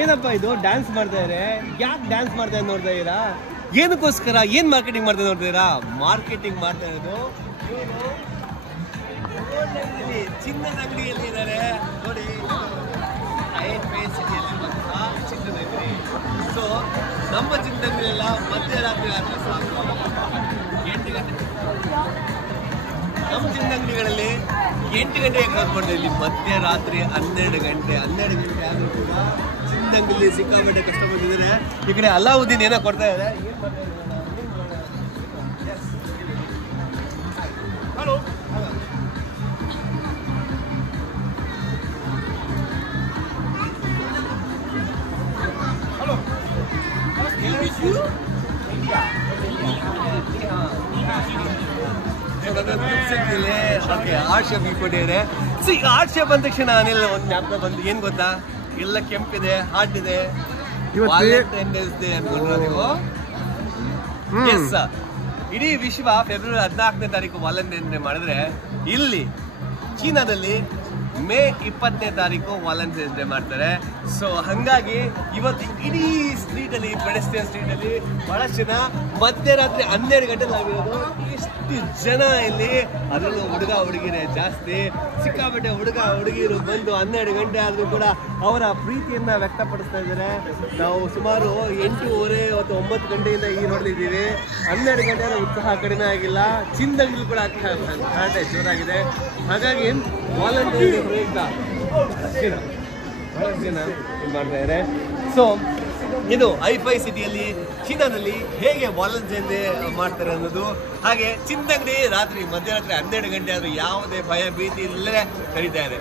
ಏನಪ್ಪ ಇದು ಡ್ಯಾನ್ಸ್ ಮಾಡ್ತಾ ಇದ್ದಾರೆ, ಯಾಕೆ ಡ್ಯಾನ್ಸ್ ಮಾಡ್ತಾ ನೋಡ್ತಾ ಇದ್ದೀರಾ? ಏನಕ್ಕೋಸ್ಕರ ಏನ್ ಮಾರ್ಕೆಟಿಂಗ್ ಮಾಡ್ತಾ ನೋಡ್ತಾ ಇದ್ದೀರಾ? ಮಾರ್ಕೆಟಿಂಗ್ ಮಾಡ್ತಾ ಇರೋದು ಚಿನ್ನದ ಅಂಗಡಿಯಲ್ಲಿ ಇದ್ದಾರೆ ನೋಡಿ, ಚಿನ್ನದ ಅಂಗಡಿ. ಸೊ ನಮ್ಮ ಚಿನ್ನದ ಅಂಗಡಿ ಎಲ್ಲ ಮಧ್ಯರಾತ್ರಿ ಆದ್ರೆ ಸಾಕು 8 ಗಂಟೆ. ನಮ್ಮ ಚಿನ್ನದ ಅಂಗಡಿಗಳಲ್ಲಿ 8 ಗಂಟೆಗೆ ಕ್ಲೋಸ್ ಮಾಡ್ತೀವಿ. ಇಲ್ಲಿ ಮಧ್ಯರಾತ್ರಿ 12 ಗಂಟೆ ಆದ್ರೂ ಕೂಡ ಚಿನ್ನದ ಅಂಗಡಿಯಲ್ಲಿ ಸಿಕ್ಕಾಪಟ್ಟೆ ಕಸ್ಟಮರ್ಸ್ ಇದ್ದಾರೆ. ಈ ಕಡೆ ಅಲಾವುದ್ದೀನ್ ಏನೋ ಕೊಡ್ತಾ ಇದ್ದಾರೆ. ಹಲೋ ಆರ್ಟ್ ಶೇಪ್ ಕೊಟ್ಟಿದ್ದಾರೆ. ಸೊ ಈಗ ಆರ್ಟ್ ಶೇಪ್ ಅಂದ ತಕ್ಷಣ ನಾನೆಲ್ಲ ಒಂದು ಜ್ಞಾಪಕ ಬಂದು ಏನ್ ಗೊತ್ತಾ, ಎಲ್ಲ ಕೆಂಪಿದೆ, ಹಾರ್ಟ್ ಇದೆ, ವ್ಯಾಲೆಂಟೈನ್ಸ್ ಡೇ ಅನ್ಕೊಂಡ್ರ ನೀವು? ಎಸ್, ಇಡೀ ವಿಶ್ವ ಫೆಬ್ರವರಿ 14ನೇ ತಾರೀಕು ವ್ಯಾಲೆಂಟೈನ್ಸ್ ಡೇ ಮಾಡಿದ್ರೆ ಇಲ್ಲಿ ಚೀನಾದಲ್ಲಿ ಮೇ 20ನೇ ತಾರೀಕು ವ್ಯಾಲೆಂಟೈನ್ಸ್ ಡೇ ಮಾಡ್ತಾರೆ. ಸೊ ಹಂಗಾಗಿ ಇವತ್ತು ಇಡೀ ಸ್ಟ್ರೀಟಲ್ಲಿ, ಪೆಡೆಸ್ಟ್ರಿಯನ್ ಸ್ಟ್ರೀಟಲ್ಲಿ ಬಹಳಷ್ಟು ಜನ ಮಧ್ಯರಾತ್ರಿ 12 ಗಂಟೆ ಆಗಿರೋದು. ಎಷ್ಟು ಜನ ಇಲ್ಲಿ, ಅದರಲ್ಲೂ ಹುಡುಗ ಹುಡುಗಿರೇ ಜಾಸ್ತಿ. ಸಿಕ್ಕಾಪಟ್ಟೆ ಹುಡುಗ ಹುಡುಗಿರು ಬಂದು 12 ಗಂಟೆ ಆದರೂ ಕೂಡ ಅವರ ಪ್ರೀತಿಯನ್ನ ವ್ಯಕ್ತಪಡಿಸ್ತಾ ಇದ್ದಾರೆ. ನಾವು ಸುಮಾರು 8:30 ಅಥವಾ 9 ಗಂಟೆಯಿಂದ ಈ ನೋಡ್ತಿದ್ದೀವಿ. 12 ಗಂಟೆ ಉತ್ಸಾಹ ಕಡಿಮೆ ಆಗಿಲ್ಲ. ಚಿನ್ನದಂಗಡಿ ಕೂಡ ಗಲಾಟೆ ಜೋರಾಗಿದೆ. ಹಾಗಾಗಿ ವಾಲಂಟೈನ್ಸ್ ಬಹಳಷ್ಟು ಜನ ಇದು ಮಾಡ್ತಾ ಇದ್ದಾರೆ. ಸೊ ಇದು ಐಫೈ ಸಿಟಿಯಲ್ಲಿ ಚೀನಾದಲ್ಲಿ ಹೇಗೆ ವಾಲಂಟೈನ್ಸ್ ಡೇ ಮಾಡ್ತಾರೆ ಅನ್ನೋದು, ಹಾಗೆ ಚಿನ್ನದಂಗಡಿ ರಾತ್ರಿ ಮಧ್ಯರಾತ್ರಿ 12 ಗಂಟೆ ಆದರೂ ಯಾವುದೇ ಭಯ ಭೀತಿ ಇಲ್ಲದೆ ಕರೀತಾ ಇದೆ.